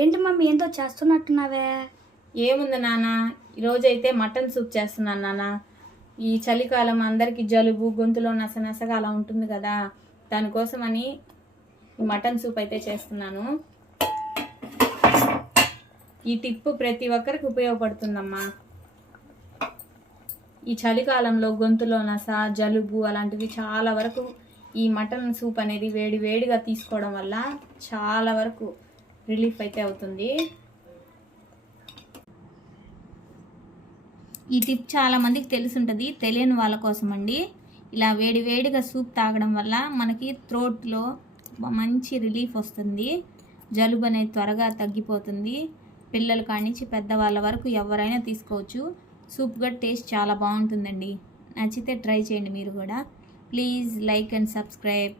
ఏంటి మమ్మీ ఏందో చేస్తున్నట్టున్నావే? ఏముంది నాన్న, ఈరోజైతే మటన్ సూప్ చేస్తున్నాను నాన్న. ఈ చలికాలం అందరికీ జలుబు, గొంతులో నసనసగా అలా ఉంటుంది కదా, దానికోసమని ఈ మటన్ సూప్ అయితే చేస్తున్నాను. ఈ టిప్ ప్రతి ఒక్కరికి ఉపయోగపడుతుందమ్మా. ఈ చలికాలంలో గొంతులో నస, జలుబు అలాంటివి చాలా వరకు ఈ మటన్ సూప్ అనేది వేడిగా తీసుకోవడం వల్ల చాలా వరకు రిలీఫ్ అయితే అవుతుంది. ఈ టిప్ చాలా మందికి తెలిసి ఉంటుంది, తెలియని వాళ్ళ కోసం అండి. ఇలా వేడిగా సూప్ తాగడం వల్ల మనకి థ్రోట్లో మంచి రిలీఫ్ వస్తుంది. జలుబు అనేది త్వరగా తగ్గిపోతుంది. పిల్లల కాడి నుంచి పెద్దవాళ్ళ వరకు ఎవరైనా తీసుకోవచ్చు. సూప్ కూడా టేస్ట్ చాలా బాగుంటుందండి. నచ్చితే ట్రై చేయండి మీరు కూడా. Please like and subscribe.